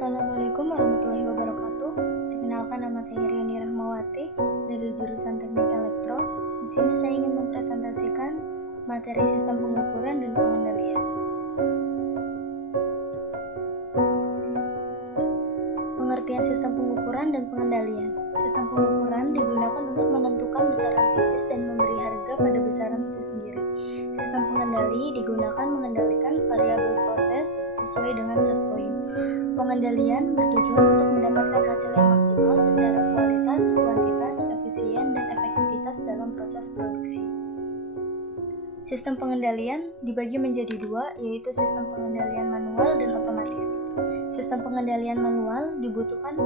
Assalamualaikum warahmatullahi wabarakatuh. Perkenalkan, nama saya Riani Rahmawati dari jurusan Teknik Elektro. Di sini saya ingin mempresentasikan materi sistem pengukuran dan pengendalian. Pengertian sistem pengukuran dan pengendalian. Sistem pengukuran digunakan untuk menentukan besaran fisis dan memberi harga pada besaran itu sendiri. Sistem pengendali digunakan mengendalikan variabel proses sesuai dengan set point. Pengendalian bertujuan untuk mendapatkan hasil yang maksimal secara kualitas, kuantitas, efisien, dan efektivitas dalam proses produksi. Sistem pengendalian dibagi menjadi dua, yaitu sistem pengendalian manual dan otomatis. Sistem pengendalian manual dibutuhkan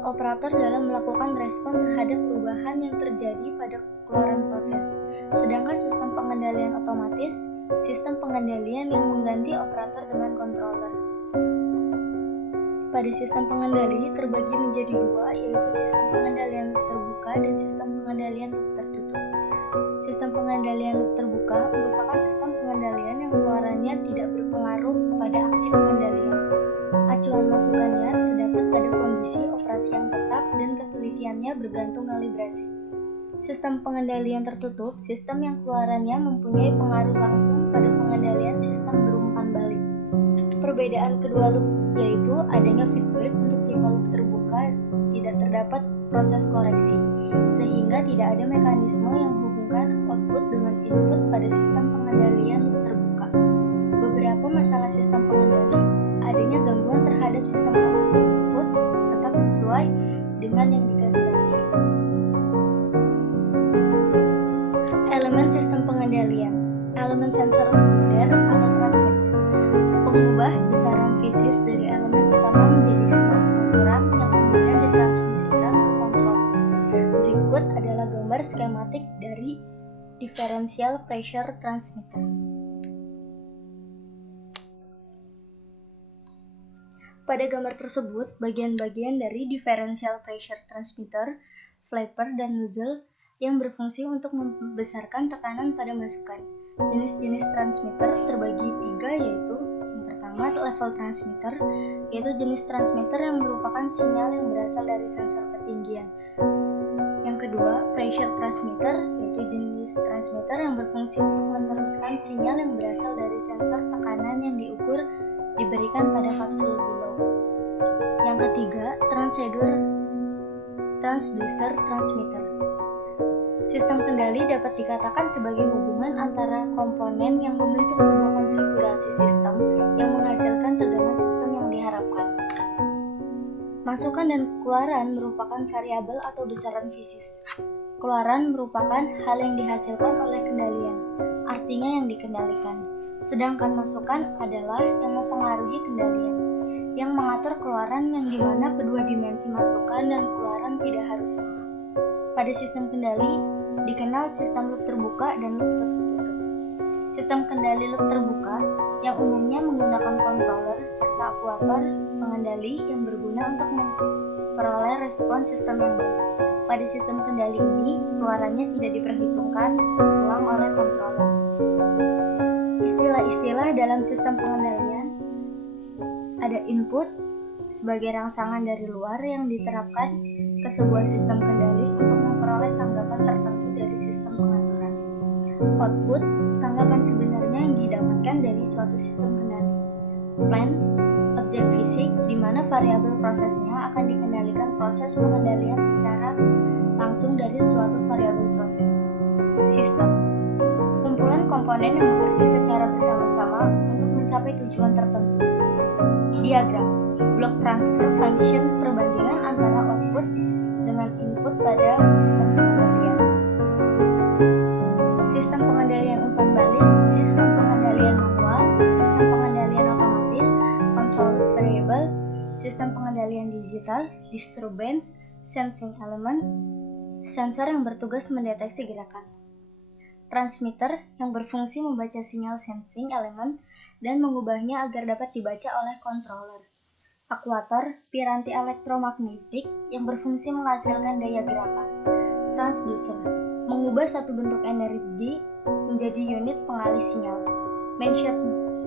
operator dalam melakukan respon terhadap perubahan yang terjadi pada keluaran proses. Sedangkan sistem pengendalian otomatis, sistem pengendalian yang mengganti operator dengan controller. Pada sistem pengendali terbagi menjadi dua, yaitu sistem pengendalian terbuka dan sistem pengendalian tertutup. Sistem pengendalian terbuka merupakan sistem pengendalian yang keluarannya tidak berpengaruh pada aksi pengendalian. Acuan masukannya terdapat pada kondisi operasi yang tetap dan ketelitiannya bergantung kalibrasi. Sistem pengendalian tertutup, sistem yang keluarannya mempunyai pengaruh langsung pada pengendalian sistem berumpan balik. Perbedaan kedua loop yaitu adanya feedback untuk tipe loop terbuka tidak terdapat proses koreksi, sehingga tidak ada mekanisme yang menghubungkan output dengan input pada sistem pengendalian loop terbuka. Beberapa masalah sistem pengendali, adanya gangguan terhadap sistem output tetap sesuai dengan yang dikehendaki. Elemen sistem pengendalian, elemen sensor sekunder atau transmitter, mengubah besaran fisis dari elemen utama menjadi sinyal pengukuran yang kemudian ditransmisikan ke kontrol. Berikut adalah gambar skematik dari differential pressure transmitter. Pada gambar tersebut, bagian-bagian dari differential pressure transmitter, flapper, dan nozzle yang berfungsi untuk membesarkan tekanan pada masukan. Jenis-jenis transmitter terbagi tiga, yaitu level transmitter, yaitu jenis transmitter yang merupakan sinyal yang berasal dari sensor ketinggian. Yang kedua, pressure transmitter, yaitu jenis transmitter yang berfungsi untuk meneruskan sinyal yang berasal dari sensor tekanan yang diukur diberikan pada kapsul below. Yang ketiga, transducer transmitter. Sistem kendali dapat dikatakan sebagai hubungan antara komponen yang membentuk sebuah konfigurasi sistem yang menghasilkan tegangan sistem yang diharapkan. Masukan dan keluaran merupakan variabel atau besaran fisis. Keluaran merupakan hal yang dihasilkan oleh kendalian, artinya yang dikendalikan. Sedangkan masukan adalah yang mempengaruhi kendalian, yang mengatur keluaran yang dimana kedua dimensi masukan dan keluaran tidak harus sama. Pada sistem kendali, dikenal sistem loop terbuka dan loop tertutup. Sistem kendali loop terbuka yang umumnya menggunakan controller serta aktuator pengendali yang berguna untuk memperoleh respon sistem yang baik. Pada sistem kendali ini, keluarannya tidak diperhitungkan ulang oleh controller. Istilah-istilah dalam sistem pengendalian ada input sebagai rangsangan dari luar yang diterapkan ke sebuah sistem kendali untuk memperoleh tanggapan tertentu dari sistem pengaturan. Output, tanggapan sebenarnya yang didapatkan dari suatu sistem kendali. Plan, objek fisik di mana variabel prosesnya akan dikendalikan proses pengendalian secara langsung dari suatu variabel proses. Sistem, kumpulan komponen yang bekerja secara bersama-sama untuk mencapai tujuan tertentu. Diagram, blok transfer function perbandingan antara output dengan input pada sistem pengendalian. Sistem pengendalian umpan balik, sistem pengendalian manual, sistem pengendalian otomatis, control variable, sistem pengendalian digital, disturbance, sensing element, sensor yang bertugas mendeteksi gerakan. Transmitter yang berfungsi membaca sinyal sensing element dan mengubahnya agar dapat dibaca oleh controller. Aktuator, piranti elektromagnetik yang berfungsi menghasilkan daya gerakan. Transducer, mengubah satu bentuk energi menjadi unit pengalih sinyal.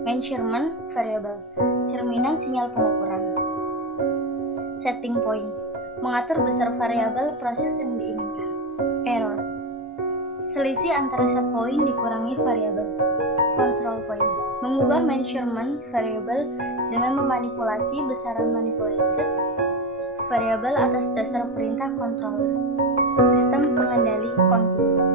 Measurement variable, cerminan sinyal pengukuran. Setting point, mengatur besar variabel proses yang diinginkan. Error, selisih antara set point dikurangi variabel. Control point, mengubah measurement variabel dengan memanipulasi besaran manipulated variabel atas dasar perintah controller. Sistem pengendali kontinu.